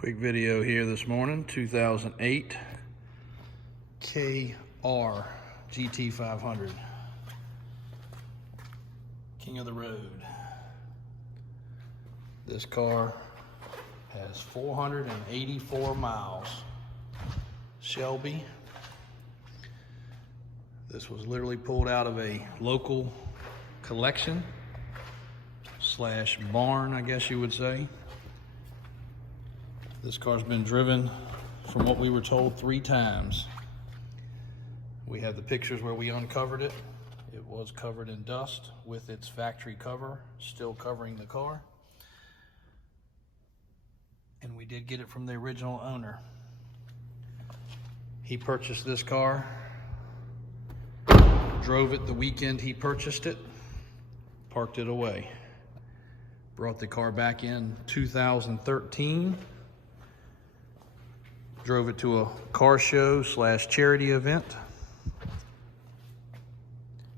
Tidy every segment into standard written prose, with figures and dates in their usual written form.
Quick video here this morning, 2008 KR GT500. King of the road. This car has 484 miles. Shelby. This was literally pulled out of a local collection slash barn, I guess you would say. This car's been driven, from what we were told, 3 times. We have the pictures where we uncovered it. It was covered in dust with its factory cover still covering the car. And we did get it from the original owner. He purchased this car, drove it the weekend he purchased it, parked it away. Brought the car back in 2013. Drove it to a car show slash charity event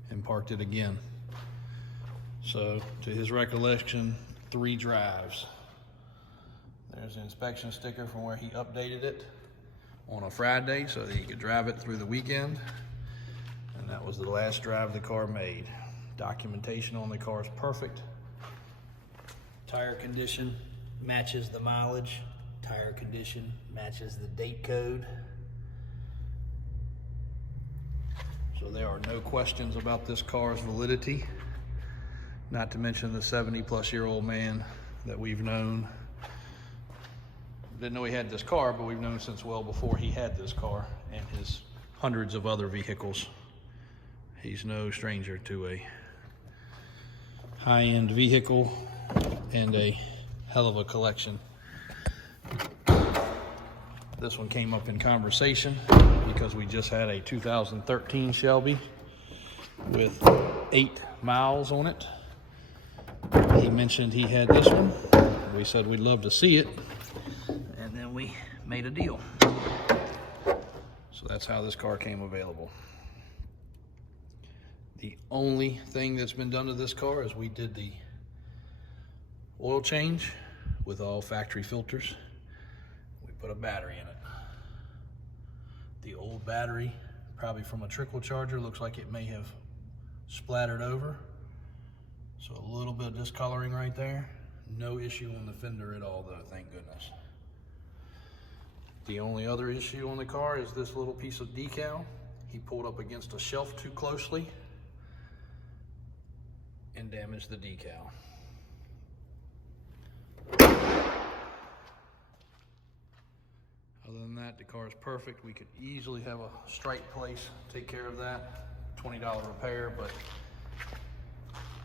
and parked it again. So, to his recollection, 3 drives. There's an inspection sticker from where he updated it on a Friday so that he could drive it through the weekend. And that was the last drive the car made. Documentation on the car is perfect. Tire condition matches the mileage. Tire condition matches the date code. So there are no questions about this car's validity. Not to mention the 70-plus-year-old man that we've known. Didn't know he had this car, but we've known since well before he had this car and his hundreds of other vehicles. He's no stranger to a high-end vehicle and a hell of a collection. This one came up in conversation because we just had a 2013 Shelby with 8 miles on it. He mentioned he had this one. We said we'd love to see it, and then we made a deal. So that's how this car came available. The only thing that's been done to this car is we did the oil change with all factory filters. We put a battery in it. The old battery, probably from a trickle charger, looks like it may have splattered over. So a little bit of discoloring right there. No issue on the fender at all though, thank goodness. The only other issue on the car is this little piece of decal. He pulled up against a shelf too closely and damaged the decal. Other than that, the car is perfect. We could easily have a stripe place take care of that. $20 repair, but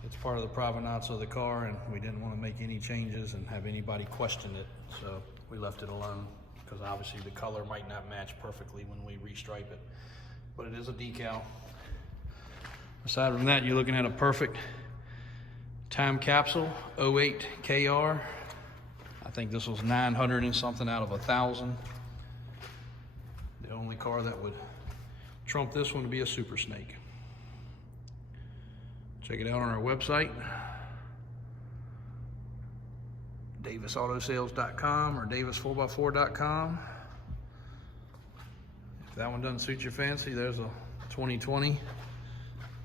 it's part of the provenance of the car, and we didn't want to make any changes and have anybody question it, so we left it alone, because obviously the color might not match perfectly when we restripe it, but it is a decal. Aside from that, you're looking at a perfect time capsule 08 KR. I think this was 900 and something out of 1,000. The only car that would trump this one would be a Super Snake. Check it out on our website, davisautosales.com or davis4x4.com. If that one doesn't suit your fancy, there's a 2020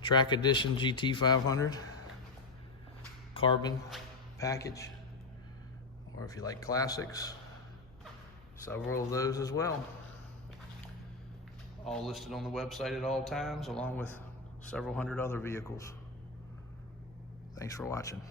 Track Edition GT500 carbon package. Or if you like classics, several of those as well. All listed on the website at all times, along with several hundred other vehicles. Thanks for watching.